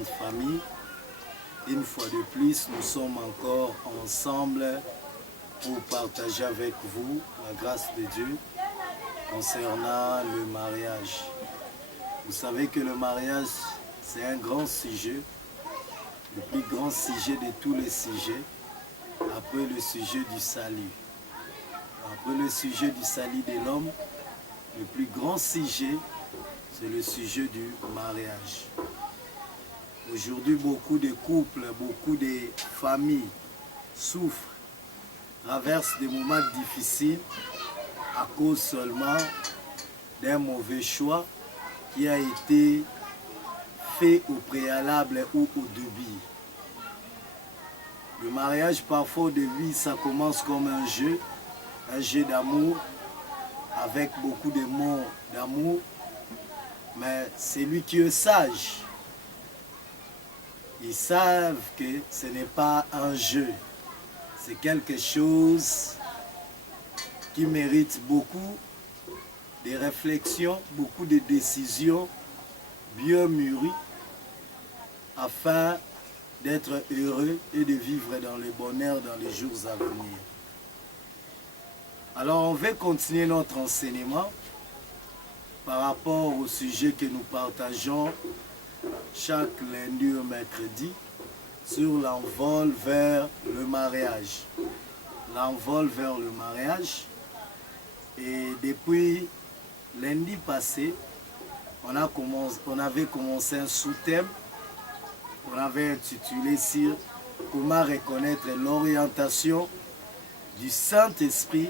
grande famille. Une fois de plus, nous sommes encore ensemble pour partager avec vous la grâce de Dieu concernant le mariage. Vous savez que le mariage, c'est un grand sujet, le plus grand sujet de tous les sujets, après le sujet du salut. Après le sujet du salut de l'homme, le plus grand sujet, c'est le sujet du mariage. Aujourd'hui, beaucoup de couples, beaucoup de familles souffrent, traversent des moments difficiles à cause seulement d'un mauvais choix qui a été fait au préalable ou au début. Le mariage, parfois au début, ça commence comme un jeu d'amour, avec beaucoup de mots d'amour, mais celui qui est sage, ils savent que ce n'est pas un jeu, c'est quelque chose qui mérite beaucoup de réflexions, beaucoup de décisions bien mûries afin d'être heureux et de vivre dans le bonheur dans les jours à venir. Alors on va continuer notre enseignement par rapport au sujet que nous partageons chaque lundi au mercredi sur l'envol vers le mariage. L'envol vers le mariage. Et depuis lundi passé, on avait commencé un sous-thème qu'on avait intitulé sur comment reconnaître l'orientation du Saint-Esprit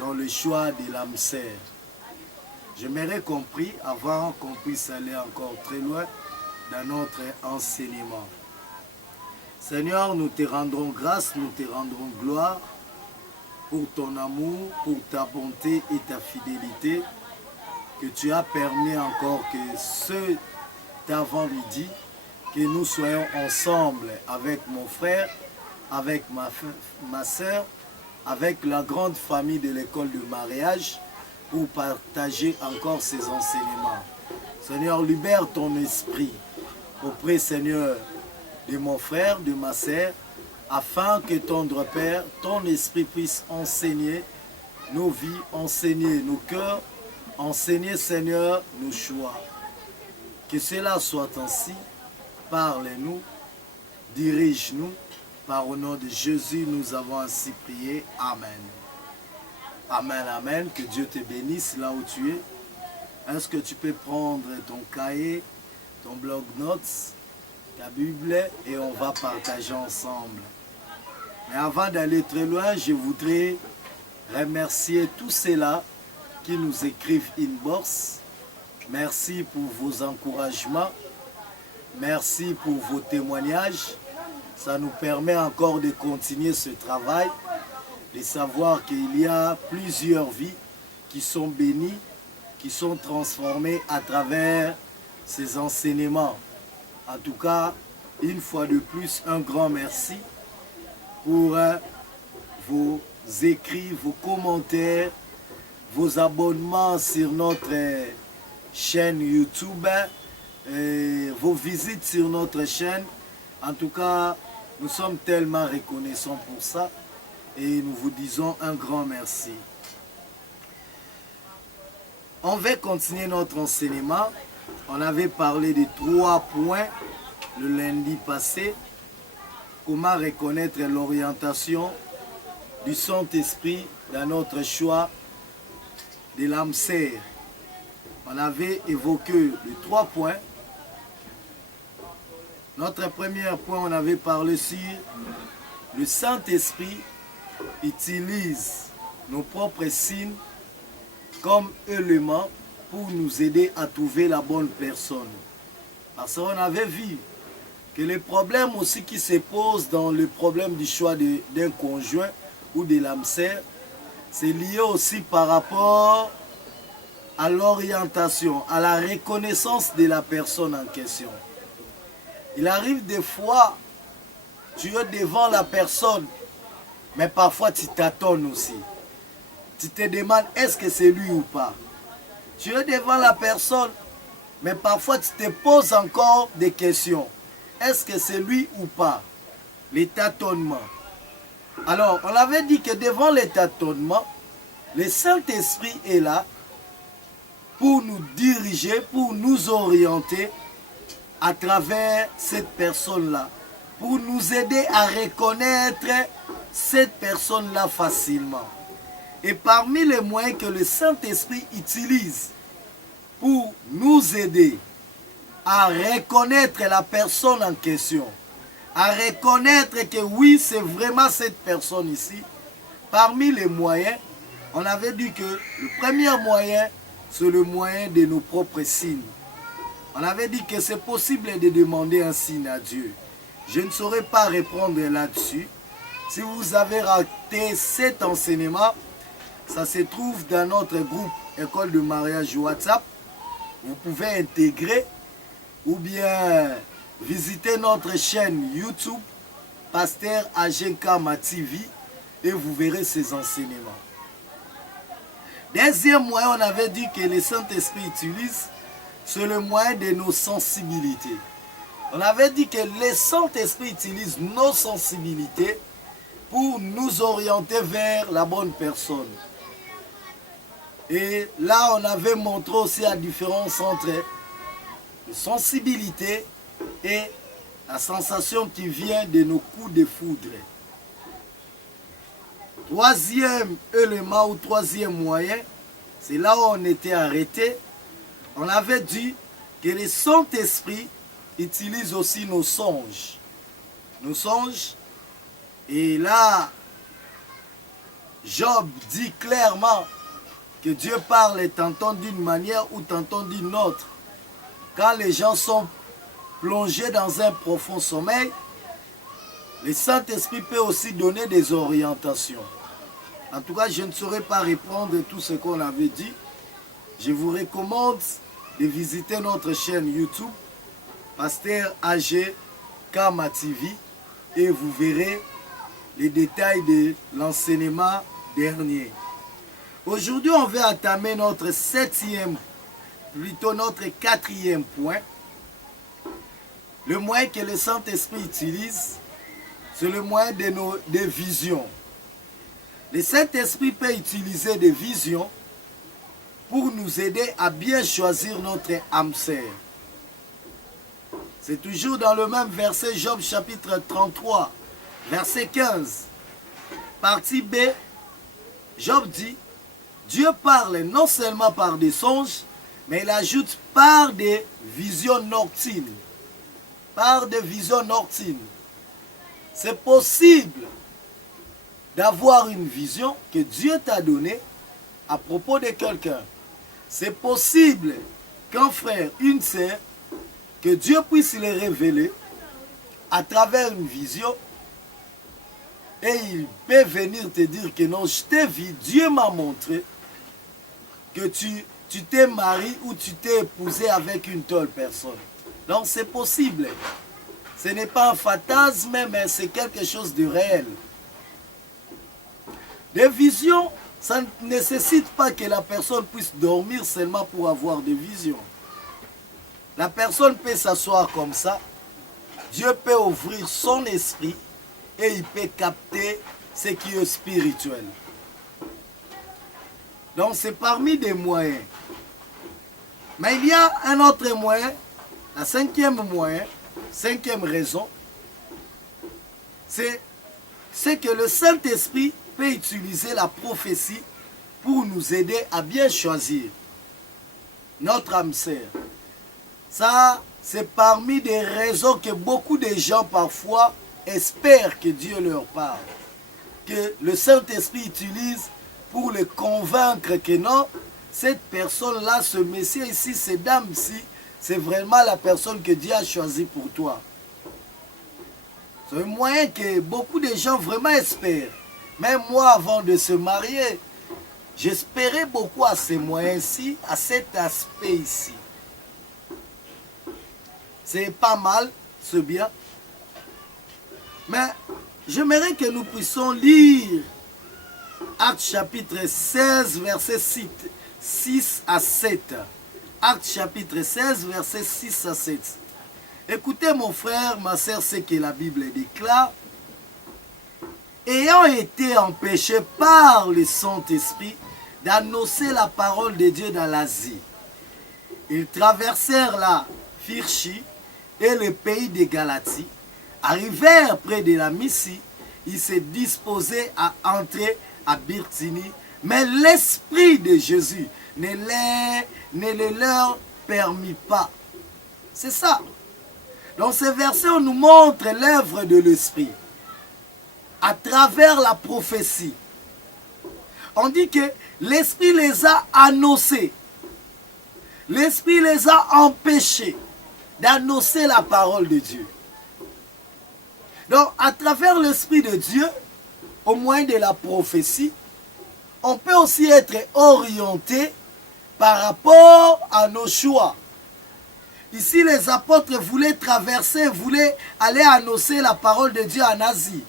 dans le choix de l'âme sœur. J'aimerais compris, avant qu'on puisse aller encore très loin dans notre enseignement. Seigneur, nous te rendrons grâce, nous te rendrons gloire pour ton amour, pour ta bonté et ta fidélité, que tu as permis encore que ce avant-midi, que nous soyons ensemble avec mon frère, avec ma soeur, avec la grande famille de l'école de mariage, pour partager encore ces enseignements. Seigneur, libère ton esprit auprès, Seigneur, de mon frère, de ma sœur, afin que tendre Père, ton esprit puisse enseigner nos vies, enseigner nos cœurs, enseigner, Seigneur, nos choix. Que cela soit ainsi. Parle-nous, dirige-nous. Par au nom de Jésus, nous avons ainsi prié. Amen. Amen, amen. Que Dieu te bénisse là où tu es. Est-ce que tu peux prendre ton cahier, ton bloc-notes, ta Bible, et on va partager ensemble. Mais avant d'aller très loin, je voudrais remercier tous ceux-là qui nous écrivent inbox. Merci pour vos encouragements. Merci pour vos témoignages. Ça nous permet encore de continuer ce travail, de savoir qu'il y a plusieurs vies qui sont bénies, qui sont transformées à travers ces enseignements. En tout cas, une fois de plus, un grand merci pour vos écrits, vos commentaires, vos abonnements sur notre chaîne YouTube, vos visites sur notre chaîne. En tout cas, nous sommes tellement reconnaissants pour ça et nous vous disons un grand merci. On va continuer notre enseignement. On avait parlé de 3 points le lundi passé. Comment reconnaître l'orientation du Saint-Esprit dans notre choix de l'âme sœur. On avait évoqué les 3 points. Notre premier point, on avait parlé sur le Saint-Esprit utilise nos propres signes comme éléments pour nous aider à trouver la bonne personne. Parce qu'on avait vu que les problèmes aussi qui se posent dans le problème du choix d'un conjoint ou de l'âme sœur, c'est lié aussi par rapport à l'orientation, à la reconnaissance de la personne en question. Il arrive des fois, tu es devant la personne, mais parfois tu t'attends aussi. Tu te demandes, est-ce que c'est lui ou pas? Tu es devant la personne, mais parfois tu te poses encore des questions. est-ce que c'est lui ou pas? Les tâtonnements. Alors, on avait dit que devant les tâtonnements, le Saint-Esprit est là pour nous diriger, pour nous orienter à travers cette personne-là, pour nous aider à reconnaître cette personne-là facilement. Et parmi les moyens que le Saint-Esprit utilise pour nous aider à reconnaître la personne en question, à reconnaître que oui, c'est vraiment cette personne ici, parmi les moyens, on avait dit que le premier moyen, c'est le moyen de nos propres signes. On avait dit que c'est possible de demander un signe à Dieu. Je ne saurais pas répondre là-dessus. Si vous avez raté cet enseignement, ça se trouve dans notre groupe École de mariage WhatsApp. Vous pouvez intégrer ou bien visiter notre chaîne YouTube, Pasteur Agenkama TV, et vous verrez ces enseignements. Deuxième moyen, on avait dit que le Saint-Esprit utilise, c'est le moyen de nos sensibilités. On avait dit que le Saint-Esprit utilise nos sensibilités pour nous orienter vers la bonne personne. Et là, on avait montré aussi la différence entre la sensibilité et la sensation qui vient de nos coups de foudre. Troisième élément ou troisième moyen, c'est là où on était arrêté. On avait dit que le Saint-Esprit utilise aussi nos songes. Nos songes. Et là, Job dit clairement que Dieu parle tantôt d'une manière ou tantôt d'une autre. Quand les gens sont plongés dans un profond sommeil, le Saint-Esprit peut aussi donner des orientations. En tout cas, je ne saurais pas répondre à tout ce qu'on avait dit. Je vous recommande de visiter notre chaîne YouTube, Pasteur Agenkama TV, et vous verrez les détails de l'enseignement dernier. Aujourd'hui, on va entamer notre quatrième point. Le moyen que le Saint-Esprit utilise, c'est le moyen des visions. Le Saint-Esprit peut utiliser des visions pour nous aider à bien choisir notre âme sœur. C'est toujours dans le même verset, Job chapitre 33, verset 15. Partie B, Job dit, Dieu parle non seulement par des songes, mais il ajoute par des visions nocturnes. Par des visions nocturnes. C'est possible d'avoir une vision que Dieu t'a donnée à propos de quelqu'un. C'est possible qu'un frère, une sœur, que Dieu puisse les révéler à travers une vision, et il peut venir te dire que non, je t'ai vu, Dieu m'a montré que tu t'es marié ou tu t'es épousé avec une telle personne. Donc c'est possible. Ce n'est pas un fantasme, mais c'est quelque chose de réel. Des visions, ça ne nécessite pas que la personne puisse dormir seulement pour avoir des visions. La personne peut s'asseoir comme ça. Dieu peut ouvrir son esprit et il peut capter ce qui est spirituel. Donc c'est parmi des moyens. Mais il y a un autre moyen, la cinquième raison, c'est que le Saint-Esprit peut utiliser la prophétie pour nous aider à bien choisir notre âme sœur. Ça, c'est parmi des raisons que beaucoup de gens parfois espèrent que Dieu leur parle. Que le Saint-Esprit utilise pour les convaincre que non, cette personne-là, ce monsieur ici, cette dame-ci, c'est vraiment la personne que Dieu a choisie pour toi. C'est un moyen que beaucoup de gens vraiment espèrent. Même moi, avant de se marier, j'espérais beaucoup à ces moyens-ci, à cet aspect ici. C'est pas mal, c'est bien. Mais j'aimerais que nous puissions lire Actes chapitre 16, verset 6 à 7. Actes chapitre 16, verset 6 à 7. Écoutez mon frère, ma sœur, ce que la Bible déclare. Ayant été empêchés par le Saint-Esprit d'annoncer la parole de Dieu dans l'Asie, ils traversèrent la Phrygie et le pays de Galatie, arrivèrent près de la Mysie, ils se disposaient à entrer à Bithynie, mais l'Esprit de Jésus ne le leur permit pas. C'est ça. Dans ce verset, on nous montre l'œuvre de l'Esprit à travers la prophétie. On dit que l'Esprit les a annoncés. L'Esprit les a empêchés d'annoncer la parole de Dieu. Donc, à travers l'Esprit de Dieu, au moyen de la prophétie, on peut aussi être orienté par rapport à nos choix. Ici, les apôtres voulaient traverser, voulaient aller annoncer la parole de Dieu en Asie.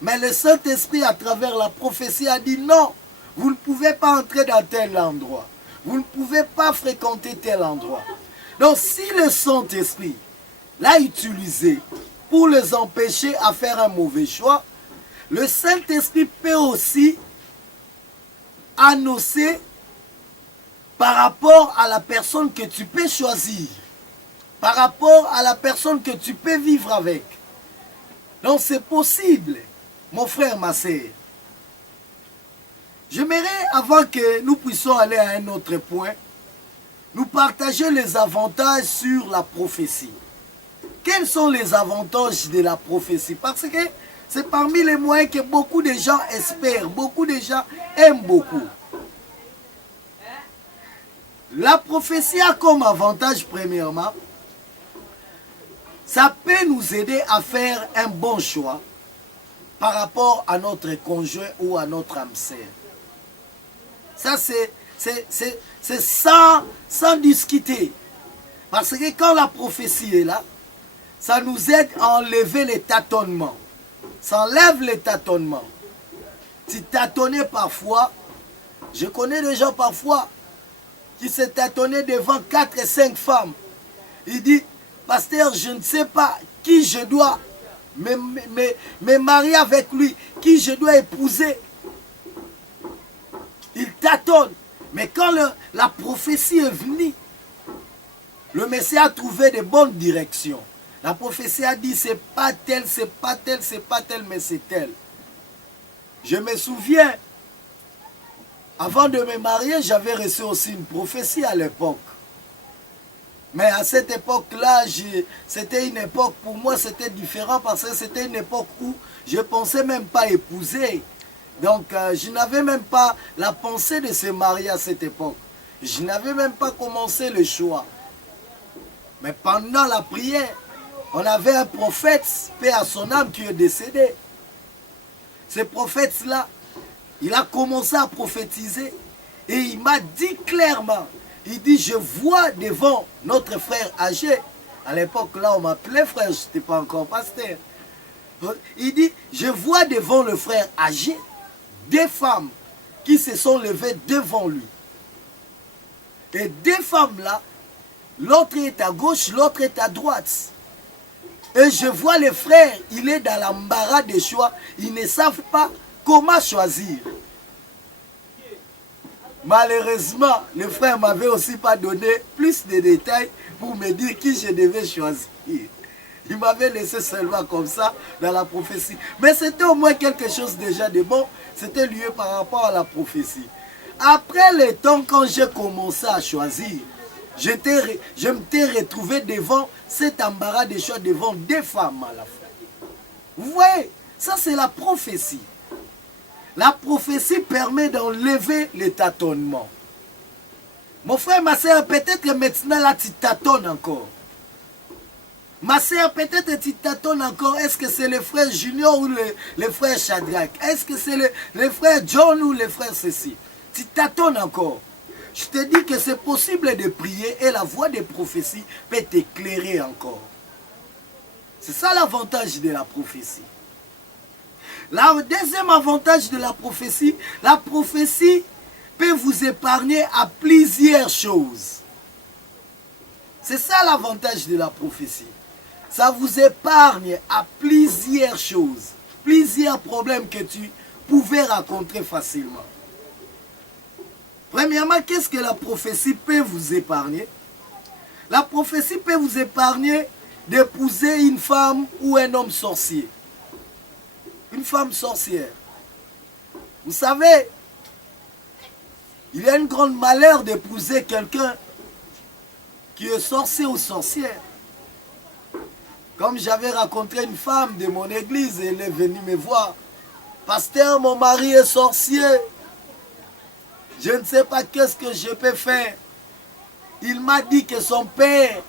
Mais le Saint-Esprit, à travers la prophétie, a dit non, vous ne pouvez pas entrer dans tel endroit. Vous ne pouvez pas fréquenter tel endroit. Donc, si le Saint-Esprit l'a utilisé pour les empêcher à faire un mauvais choix, le Saint-Esprit peut aussi annoncer par rapport à la personne que tu peux choisir, par rapport à la personne que tu peux vivre avec. Donc c'est possible, mon frère, ma sœur. J'aimerais, avant que nous puissions aller à un autre point, nous partager les avantages sur la prophétie. Quels sont les avantages de la prophétie? Parce que c'est parmi les moyens que beaucoup de gens espèrent, beaucoup de gens aiment beaucoup. La prophétie a comme avantage, premièrement, ça peut nous aider à faire un bon choix par rapport à notre conjoint ou à notre âme sœur. Ça, c'est sans discuter. Parce que quand la prophétie est là, ça nous aide à enlever les tâtonnements. Ça enlève les tâtonnements. Tu tâtonnais parfois, je connais des gens parfois qui se tâtonnaient devant 4 et 5 femmes. Il dit, pasteur, je ne sais pas qui je dois me marier avec lui, qui je dois épouser. Il tâtonne. Mais quand la prophétie est venue, le Messie a trouvé de bonnes directions. La prophétie a dit, c'est pas tel, c'est pas tel, c'est pas tel, mais c'est tel. Je me souviens, avant de me marier, j'avais reçu aussi une prophétie à l'époque. Mais à cette époque-là, c'était une époque, pour moi, c'était différent parce que c'était une époque où je ne pensais même pas épouser. Donc, je n'avais même pas la pensée de se marier à cette époque. Je n'avais même pas commencé le choix. Mais pendant la prière, on avait un prophète, paix à son âme, qui est décédé. Ce prophète-là, il a commencé à prophétiser et il m'a dit clairement, il dit, je vois devant notre frère âgé, à l'époque là on m'appelait frère, je n'étais pas encore pasteur. Il dit, je vois devant le frère âgé des femmes qui se sont levées devant lui. Et deux femmes là, l'autre est à gauche, l'autre est à droite. Et je vois le frère, il est dans l'embarras des choix, ils ne savent pas comment choisir. Malheureusement, le frère m'avait aussi pas donné plus de détails pour me dire qui je devais choisir. Il m'avait laissé seulement comme ça dans la prophétie. Mais c'était au moins quelque chose déjà de bon. C'était lié par rapport à la prophétie. Après le temps, quand j'ai commencé à choisir, je m'étais retrouvé devant cet embarras de choix, devant deux femmes à la fin. Vous voyez, ça c'est la prophétie. La prophétie permet d'enlever les tâtonnements. Mon frère, ma soeur, peut-être que maintenant là tu tâtonnes encore. Ma soeur, peut-être tu tâtonnes encore. Est-ce que c'est le frère Junior ou le frère Shadrach? Est-ce que c'est le frère John ou le frère ceci? Tu tâtonnes encore. Je te dis que c'est possible de prier et la voix des prophéties peut t'éclairer encore. C'est ça l'avantage de la prophétie. Le deuxième avantage de la prophétie peut vous épargner à plusieurs choses. C'est ça l'avantage de la prophétie. ça vous épargne à plusieurs choses, plusieurs problèmes que tu pouvais rencontrer facilement. Premièrement, qu'est-ce que la prophétie peut vous épargner? La prophétie peut vous épargner d'épouser une femme ou un homme sorcier. Une femme sorcière. Vous savez, il y a un grand malheur d'épouser quelqu'un qui est sorcier ou sorcière. Comme j'avais rencontré une femme de mon église, elle est venue me voir. Pasteur, mon mari est sorcier. Je ne sais pas qu'est-ce que je peux faire. Il m'a dit que son père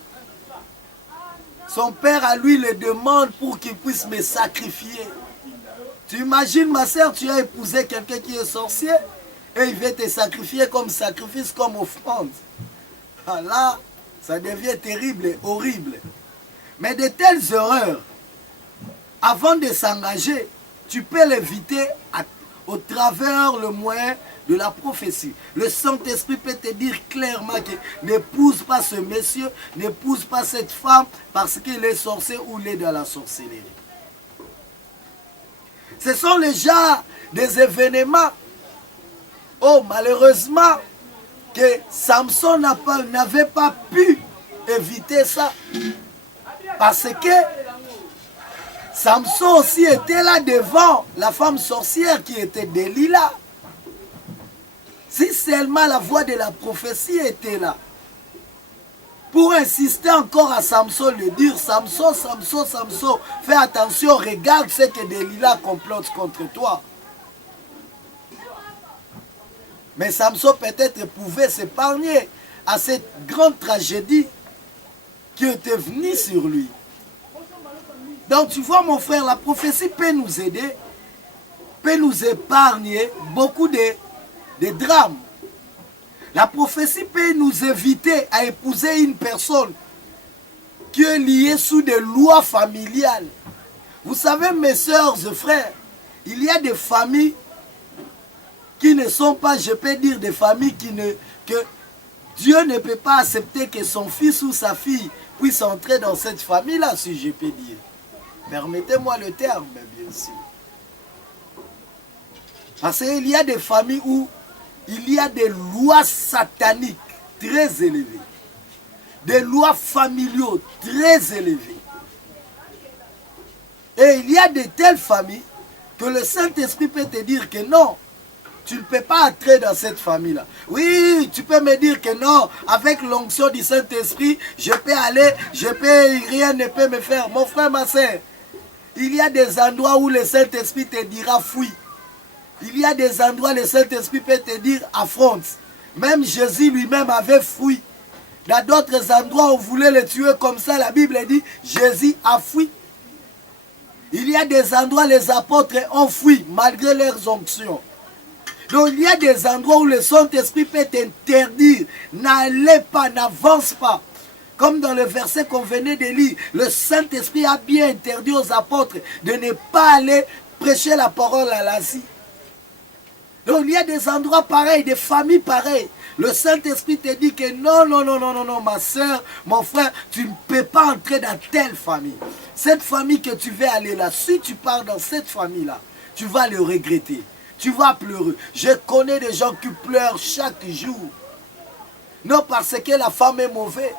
à lui le demande pour qu'il puisse me sacrifier. Tu imagines, ma soeur, tu as épousé quelqu'un qui est sorcier et il veut te sacrifier comme sacrifice, comme offrande. Ah là, ça devient terrible et horrible. Mais de telles erreurs, avant de s'engager, tu peux l'éviter au travers le moyen de la prophétie. Le Saint-Esprit peut te dire clairement que n'épouse pas ce monsieur, n'épouse pas cette femme parce qu'il est sorcier ou il est dans la sorcellerie. Ce sont les genres des événements, oh malheureusement, que Samson n'avait pas pu éviter ça. Parce que Samson aussi était là devant la femme sorcière qui était Delilah. Si seulement la voix de la prophétie était là, pour insister encore à Samson, le dire, Samson, Samson, Samson, fais attention, regarde ce que Delilah complote contre toi. Mais Samson peut-être pouvait s'épargner à cette grande tragédie qui était venue sur lui. Donc tu vois mon frère, la prophétie peut nous aider, peut nous épargner beaucoup de drames. La prophétie peut nous éviter à épouser une personne qui est liée sous des lois familiales. Vous savez, mes sœurs et frères, il y a des familles qui ne sont pas, je peux dire, des familles que Dieu ne peut pas accepter que son fils ou sa fille puisse entrer dans cette famille-là, si je peux dire. Permettez-moi le terme, bien sûr. Parce qu'il y a des familles où il y a des lois sataniques très élevées. Des lois familiaux très élevées. Et il y a de telles familles que le Saint-Esprit peut te dire que non, tu ne peux pas entrer dans cette famille-là. Oui, tu peux me dire que non, avec l'onction du Saint-Esprit, je peux aller, rien ne peut me faire. Mon frère, ma soeur, il y a des endroits où le Saint-Esprit te dira fuis. Il y a des endroits où le Saint-Esprit peut te dire affronte. Même Jésus lui-même avait fui. Dans d'autres endroits, on voulait le tuer comme ça. La Bible dit Jésus a fui. Il y a des endroits où les apôtres ont fui malgré leurs onctions. Donc il y a des endroits où le Saint-Esprit peut t'interdire. N'allez pas, n'avance pas. Comme dans le verset qu'on venait de lire, le Saint-Esprit a bien interdit aux apôtres de ne pas aller prêcher la parole à l'Asie. Donc il y a des endroits pareils, des familles pareilles. Le Saint-Esprit te dit que non, non, non, non, non, non, ma soeur, mon frère, tu ne peux pas entrer dans telle famille. Cette famille que tu veux aller là, si tu pars dans cette famille-là, tu vas le regretter. Tu vas pleurer. Je connais des gens qui pleurent chaque jour. Non parce que la femme est mauvaise.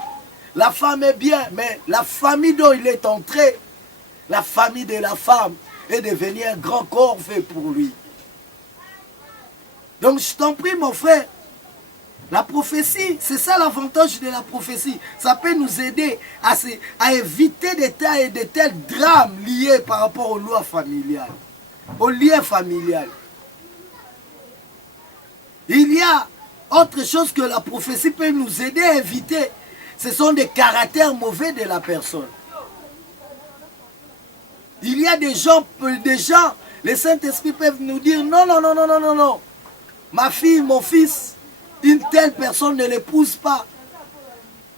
La femme est bien, mais la famille dont il est entré, la famille de la femme, est devenue un grand corps fait pour lui. Donc je t'en prie mon frère, la prophétie, c'est ça l'avantage de la prophétie. Ça peut nous aider à éviter de tels drames liés par rapport aux lois familiales, aux liens familiales. Il y a autre chose que la prophétie peut nous aider à éviter. Ce sont des caractères mauvais de la personne. Il y a des gens, les Saint-Esprit peuvent nous dire non, non, non, non, non, non, non. Ma fille, mon fils, une telle personne ne l'épouse pas.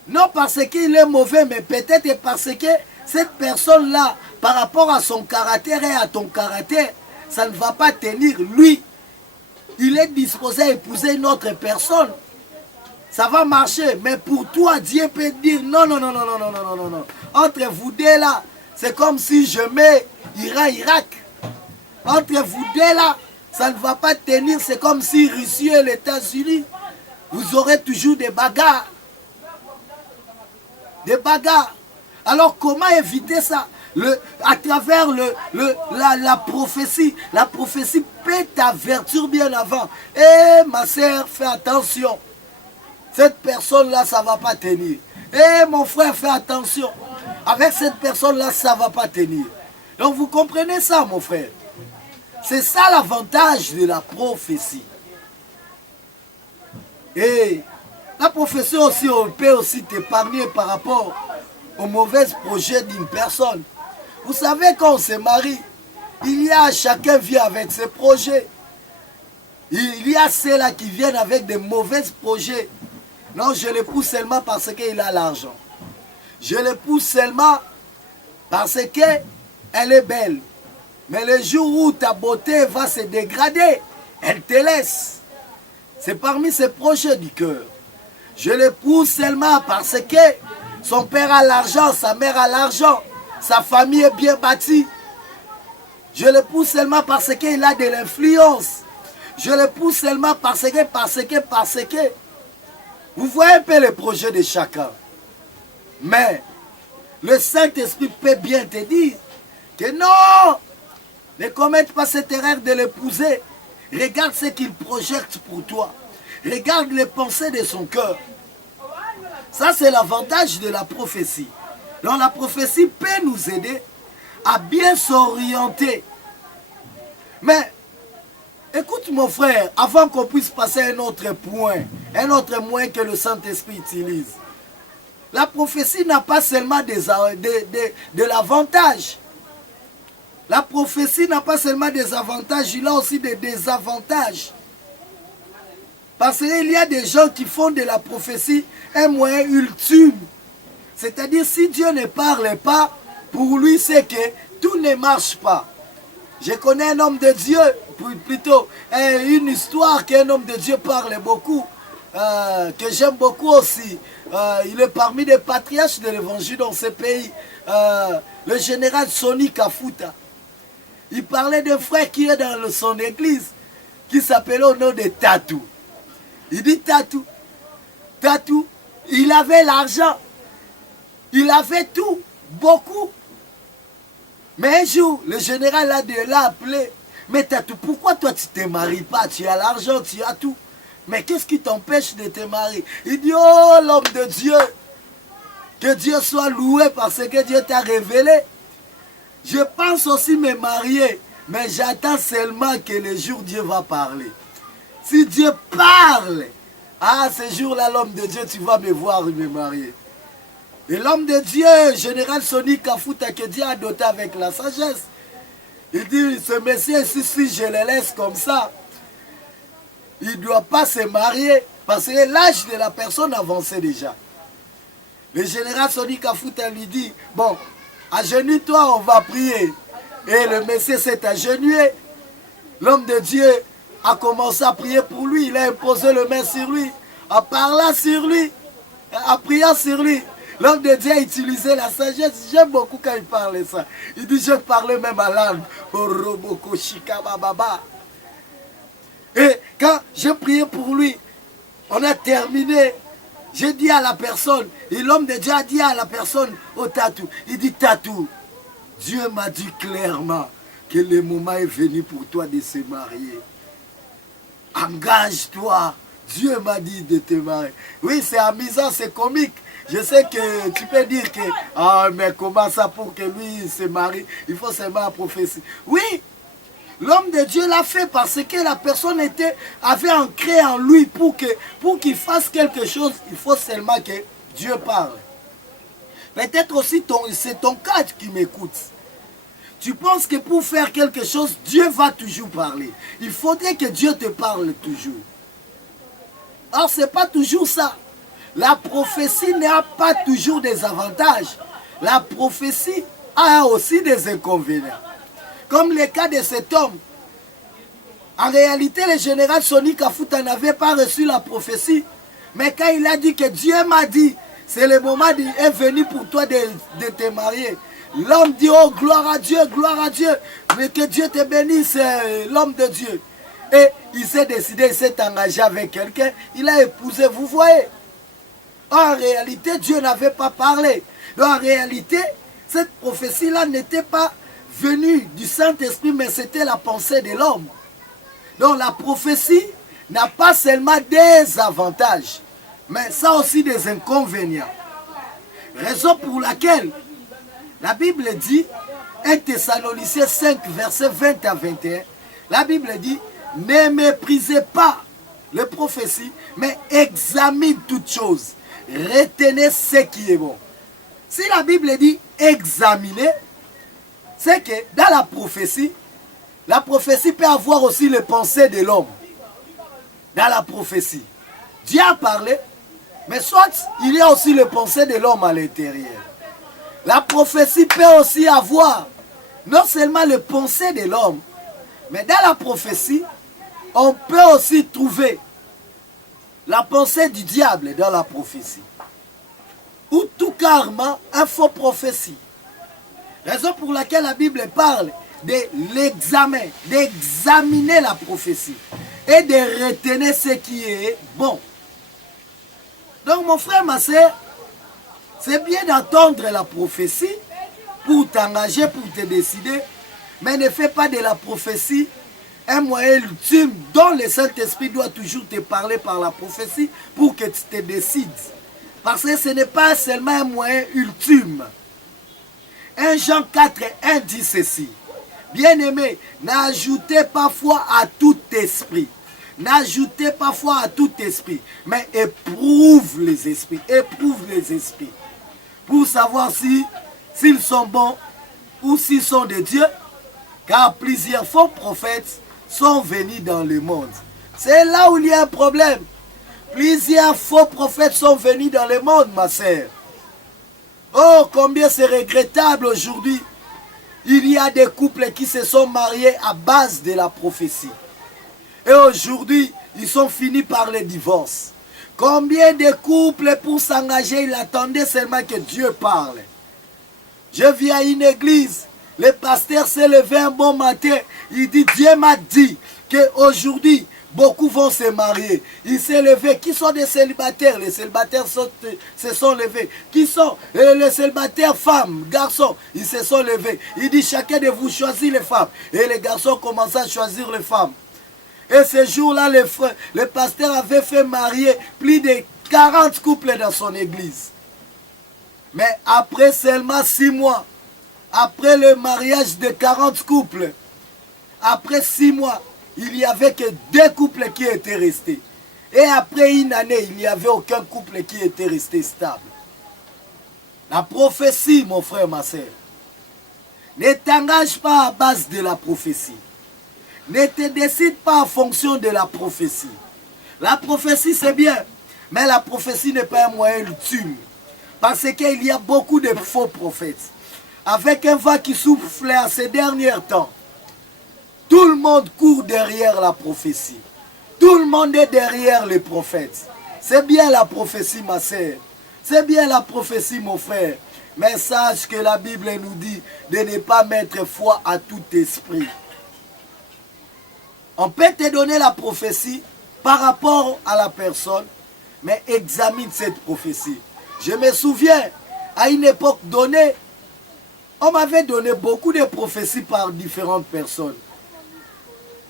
Non parce qu'il est mauvais, mais peut-être parce que cette personne-là, par rapport à son caractère et à ton caractère, ça ne va pas tenir. Lui, il est disposé à épouser une autre personne. ça va marcher. Mais pour toi, Dieu peut dire non, non, non, non, non, non, non, non, non, non. Entre vous deux là, c'est comme si je mets Irak. Entre vous deux là, ça ne va pas tenir. C'est comme si Russie et les États-Unis, vous aurez toujours des bagarres. Des bagarres. Alors comment éviter ça? À travers la prophétie. La prophétie peut t'avertir bien avant. Eh ma soeur, fais attention. Cette personne-là, ça ne va pas tenir. Eh mon frère, fais attention. Avec cette personne-là, ça ne va pas tenir. Donc vous comprenez ça, mon frère? C'est ça l'avantage de la prophétie. Et la prophétie aussi, on peut aussi t'épargner par rapport aux mauvais projets d'une personne. Vous savez, quand on se marie, chacun vient avec ses projets. Il y a ceux-là qui viennent avec de mauvais projets. Non, je l'épouse seulement parce qu'il a l'argent. Je l'épouse seulement parce qu'elle est belle. Mais le jour où ta beauté va se dégrader, elle te laisse. C'est parmi ses projets du cœur. Je l'épouse seulement parce que son père a l'argent, sa mère a l'argent, sa famille est bien bâtie. Je l'épouse seulement parce qu'il a de l'influence. Je l'épouse seulement parce que. Vous voyez un peu les projets de chacun. Mais le Saint-Esprit peut bien te dire que non, ne commette pas cette erreur de l'épouser. Regarde ce qu'il projette pour toi. Regarde les pensées de son cœur. Ça, c'est l'avantage de la prophétie. Donc la prophétie peut nous aider à bien s'orienter. Mais, écoute mon frère, avant qu'on puisse passer à un autre moyen que le Saint-Esprit utilise. La prophétie n'a pas seulement de l'avantage. La prophétie n'a pas seulement des avantages, il a aussi des désavantages. Parce qu'il y a des gens qui font de la prophétie un moyen ultime. C'est-à-dire, si Dieu ne parle pas, pour lui, c'est que tout ne marche pas. Je connais un homme de Dieu, plutôt une histoire qu'un homme de Dieu parle beaucoup, que j'aime beaucoup aussi. Il est parmi les patriarches de l'évangile dans ce pays, le général Sonny Kafuta. Il parlait d'un frère qui est dans son église, qui s'appelait au nom de Tatou. Il dit Tatou, il avait l'argent, il avait tout, beaucoup. Mais un jour, le général l'a appelé. Mais Tatou, pourquoi toi tu ne te maries pas? Tu as l'argent, tu as tout. Mais qu'est-ce qui t'empêche de te marier? Il dit, oh l'homme de Dieu, que Dieu soit loué parce que Dieu t'a révélé. Je pense aussi me marier, mais j'attends seulement que le jour Dieu va parler. Si Dieu parle, ce jour-là, l'homme de Dieu, tu vas me voir me marier. Et l'homme de Dieu, général Sonny Kafuta, que Dieu a doté avec la sagesse, il dit, ce monsieur, si je le laisse comme ça, il ne doit pas se marier, parce que l'âge de la personne avançait déjà. Le général Sonny Kafuta lui dit, bon, agenouille-toi, on va prier. Et le monsieur s'est agenouillé. L'homme de Dieu a commencé à prier pour lui. Il a imposé le main sur lui, en parlant sur lui, en priant sur lui. L'homme de Dieu a utilisé la sagesse. J'aime beaucoup quand il parle ça. Il dit, je parlais même à l'âme. Et quand j'ai prié pour lui, on a terminé. J'ai dit à la personne, et l'homme de Dieu a dit à la personne, au Tatou, il dit, Tatou, Dieu m'a dit clairement que le moment est venu pour toi de se marier. Engage-toi. Dieu m'a dit de te marier. Oui, c'est amusant, c'est comique. Je sais que tu peux dire que, mais comment ça pour que lui se marie? Il faut seulement la prophétie. Oui, l'homme de Dieu l'a fait parce que la personne avait ancré en lui pour qu'il fasse quelque chose. Il faut seulement que Dieu parle. Peut-être aussi, c'est ton cas qui m'écoute. Tu penses que pour faire quelque chose, Dieu va toujours parler. Il faudrait que Dieu te parle toujours. Or, ce n'est pas toujours ça. La prophétie n'a pas toujours des avantages. La prophétie a aussi des inconvénients. Comme le cas de cet homme. En réalité, le général Sonny Kafuta n'avait pas reçu la prophétie Mais quand il a dit que Dieu m'a dit, c'est le moment est venu pour toi de te marier. L'homme dit, oh gloire à Dieu, mais que Dieu te bénisse, l'homme de Dieu. Et il s'est décidé, il s'est engagé avec quelqu'un, il a épousé, vous voyez. En réalité, Dieu n'avait pas parlé. Donc en réalité, cette prophétie-là n'était pas venue du Saint-Esprit, mais c'était la pensée de l'homme. Donc la prophétie n'a pas seulement des avantages, mais ça aussi des inconvénients. Raison pour laquelle la Bible dit, 1 Thessaloniciens 5, versets 20 à 21, la Bible dit, ne méprisez pas les prophéties, mais examine toutes choses. Retenez ce qui est bon. Si la Bible dit examiner, c'est que dans la prophétie peut avoir aussi les pensées de l'homme. Dans la prophétie, Dieu a parlé, mais soit il y a aussi les pensées de l'homme à l'intérieur. La prophétie peut aussi avoir non seulement les pensées de l'homme, mais dans la prophétie, on peut aussi trouver la pensée du diable dans la prophétie. Ou tout carrément un faux prophétie. Raison pour laquelle la Bible parle de l'examen, d'examiner la prophétie et de retenir ce qui est bon. Donc mon frère, ma soeur, c'est bien d'entendre la prophétie pour t'engager, pour te décider, mais ne fais pas de la prophétie un moyen ultime dont le Saint-Esprit doit toujours te parler par la prophétie pour que tu te décides. Parce que ce n'est pas seulement un moyen ultime. 1 Jean 4, 1 dit ceci. Bien-aimés, n'ajoutez pas foi à tout esprit. N'ajoutez pas foi à tout esprit, mais éprouve les esprits. Éprouve les esprits. Pour savoir s'ils sont bons ou s'ils sont de Dieu. Car plusieurs faux prophètes sont venus dans le monde. C'est là où il y a un problème. Plusieurs faux prophètes sont venus dans le monde, ma sœur. Oh, combien c'est regrettable aujourd'hui. Il y a des couples qui se sont mariés à base de la prophétie. Et aujourd'hui, ils sont finis par le divorce. Combien de couples pour s'engager, ils attendaient seulement que Dieu parle. Je viens à une église. Le pasteur s'est levé un bon matin. Il dit, Dieu m'a dit qu'aujourd'hui, beaucoup vont se marier. Il s'est levé. Qui sont des célibataires? Les célibataires se sont levés. Qui sont les célibataires femmes, garçons? Ils se sont levés. Il dit, chacun de vous choisit les femmes. Et les garçons commencent à choisir les femmes. Et ce jour-là, le pasteur avait fait marier plus de 40 couples dans son église. Mais après seulement 6 mois, après le mariage de 40 couples, après 6 mois, il n'y avait que 2 couples qui étaient restés. Et après une année, il n'y avait aucun couple qui était resté stable. La prophétie, mon frère, ma soeur, ne t'engage pas à base de la prophétie. Ne te décide pas en fonction de la prophétie. La prophétie, c'est bien, mais la prophétie n'est pas un moyen ultime. Parce qu'il y a beaucoup de faux prophètes. Avec un vent qui souffle en ces derniers temps, tout le monde court derrière la prophétie. Tout le monde est derrière les prophètes. C'est bien la prophétie, ma sœur. C'est bien la prophétie, mon frère. Mais sache que la Bible nous dit de ne pas mettre foi à tout esprit. On peut te donner la prophétie par rapport à la personne, mais examine cette prophétie. Je me souviens, à une époque donnée, on m'avait donné beaucoup de prophéties par différentes personnes.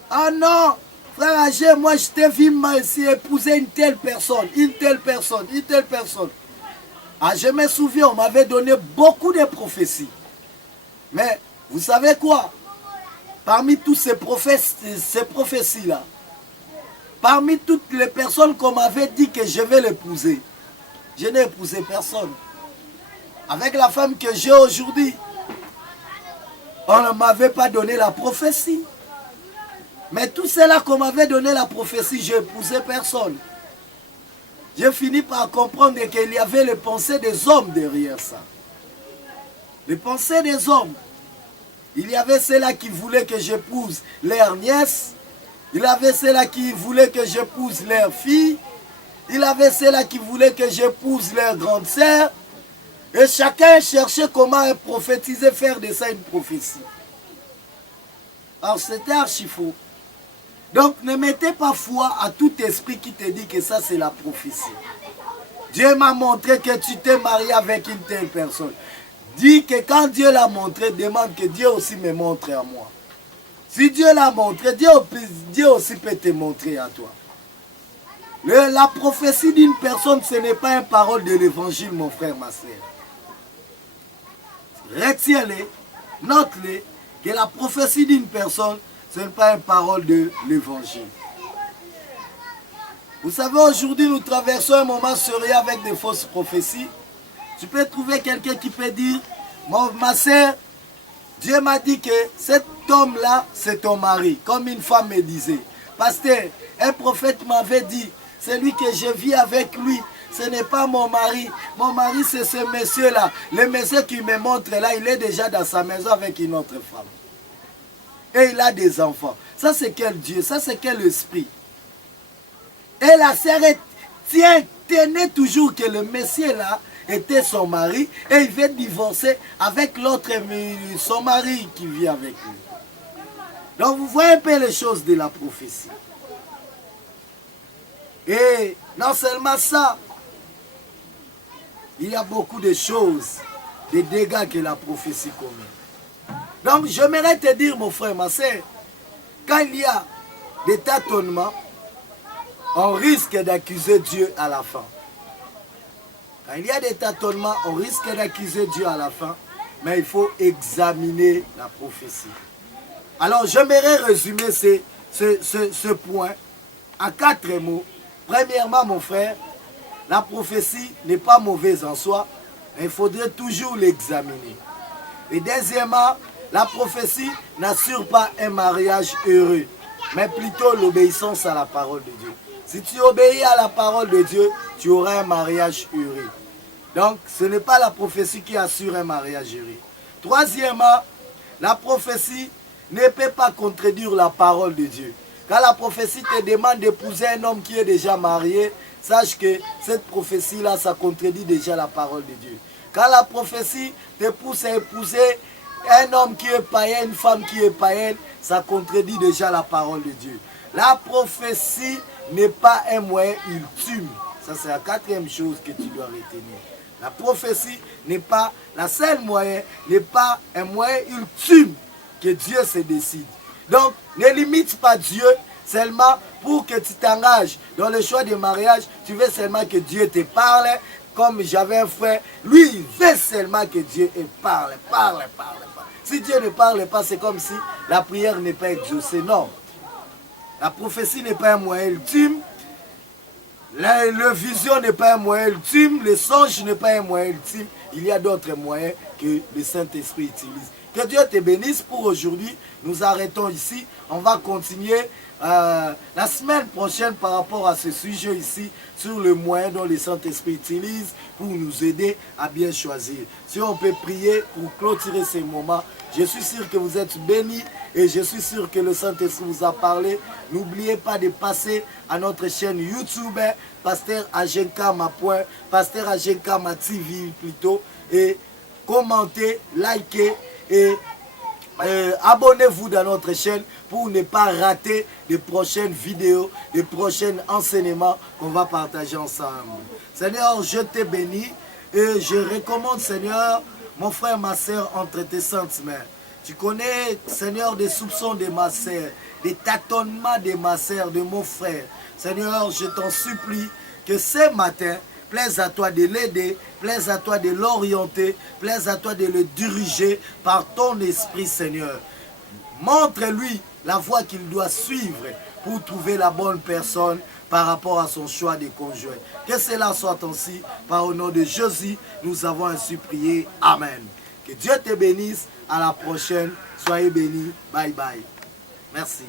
Ah non, frère Agé, moi je t'ai vu épouser une telle personne, une telle personne, une telle personne. Ah, je me souviens, on m'avait donné beaucoup de prophéties. Mais vous savez quoi? Parmi tous ces prophéties-là, parmi toutes les personnes qu'on m'avait dit que je vais l'épouser, je n'ai épousé personne. Avec la femme que j'ai aujourd'hui, on ne m'avait pas donné la prophétie. Mais tout cela qu'on m'avait donné la prophétie, je n'épousais personne. J'ai fini par comprendre qu'il y avait les pensées des hommes derrière ça. Les pensées des hommes. Il y avait ceux-là qui voulaient que j'épouse leur nièce. Il y avait ceux-là qui voulaient que j'épouse leur fille. Il avait ceux-là qui voulaient que j'épouse leur grande sœur. Et chacun cherchait comment prophétiser, faire de ça une prophétie. Alors c'était archi faux. Donc ne mettez pas foi à tout esprit qui te dit que ça c'est la prophétie. Dieu m'a montré que tu t'es marié avec une telle personne. Dis que quand Dieu l'a montré, demande que Dieu aussi me montre à moi. Si Dieu l'a montré, Dieu aussi peut te montrer à toi. La prophétie d'une personne, ce n'est pas une parole de l'évangile, mon frère, ma soeur. Retiens-les, note-les, que la prophétie d'une personne, ce n'est pas une parole de l'évangile. Vous savez, aujourd'hui, nous traversons un moment sérieux avec des fausses prophéties. Tu peux trouver quelqu'un qui peut dire, ma soeur, Dieu m'a dit que cet homme-là, c'est ton mari, comme une femme me disait. Pasteur, un prophète m'avait dit, celui que je vis avec lui, ce n'est pas mon mari. Mon mari, c'est ce monsieur-là. Le monsieur qui me montre là, il est déjà dans sa maison avec une autre femme. Et il a des enfants. Ça, c'est quel Dieu? Ça, c'est quel esprit? Et la sœur tenait toujours que le monsieur-là était son mari et il veut divorcer avec l'autre, son mari qui vit avec lui. Donc, vous voyez un peu les choses de la prophétie. Et non seulement ça, il y a beaucoup de choses, des dégâts que la prophétie commet. Donc, j'aimerais te dire, mon frère, ma soeur, quand il y a des tâtonnements, on risque d'accuser Dieu à la fin. Quand il y a des tâtonnements, on risque d'accuser Dieu à la fin, mais il faut examiner la prophétie. Alors, j'aimerais résumer ce point en 4 mots. Premièrement, mon frère, la prophétie n'est pas mauvaise en soi, mais il faudrait toujours l'examiner. Et deuxièmement, la prophétie n'assure pas un mariage heureux, mais plutôt l'obéissance à la parole de Dieu. Si tu obéis à la parole de Dieu, tu auras un mariage heureux. Donc, ce n'est pas la prophétie qui assure un mariage heureux. Troisièmement, la prophétie ne peut pas contredire la parole de Dieu. Quand la prophétie te demande d'épouser un homme qui est déjà marié, sache que cette prophétie-là, ça contredit déjà la parole de Dieu. Quand la prophétie te pousse à épouser un homme qui est païen, une femme qui est païenne, ça contredit déjà la parole de Dieu. La prophétie n'est pas un moyen ultime. Ça, c'est la 4e chose que tu dois retenir. La prophétie n'est pas, la seule moyen, n'est pas un moyen ultime que Dieu se décide. Donc, ne limite pas Dieu seulement pour que tu t'engages dans le choix de mariage. Tu veux seulement que Dieu te parle. Comme j'avais un frère, lui, il veut seulement que Dieu parle. Si Dieu ne parle pas, c'est comme si la prière n'est pas exaucée. Non. La prophétie n'est pas un moyen ultime. La vision n'est pas un moyen ultime. Le songe n'est pas un moyen ultime. Il y a d'autres moyens que le Saint-Esprit utilise. Que Dieu te bénisse pour aujourd'hui. Nous arrêtons ici. On va continuer la semaine prochaine par rapport à ce sujet ici sur le moyen dont le Saint-Esprit utilise pour nous aider à bien choisir. Si on peut prier pour clôturer ces moments, je suis sûr que vous êtes bénis et je suis sûr que le Saint-Esprit vous a parlé. N'oubliez pas de passer à notre chaîne YouTube, Pasteur Agenkama, Pasteur Agenkama TV plutôt, et commentez, likez et abonnez-vous dans notre chaîne pour ne pas rater les prochaines vidéos, les prochains enseignements qu'on va partager ensemble. Seigneur, je te bénis et je recommande, Seigneur, mon frère, ma soeur, entre tes saintes mains. Tu connais, Seigneur, des soupçons de ma soeur, des tâtonnements de ma soeur, de mon frère. Seigneur, je t'en supplie que ce matin, plaise à toi de l'aider, plaise à toi de l'orienter, plaise à toi de le diriger par ton esprit, Seigneur. Montre-lui la voie qu'il doit suivre pour trouver la bonne personne par rapport à son choix de conjoint. Que cela soit ainsi, par au nom de Jésus, nous avons ainsi prié. Amen. Que Dieu te bénisse. À la prochaine. Soyez bénis. Bye bye. Merci.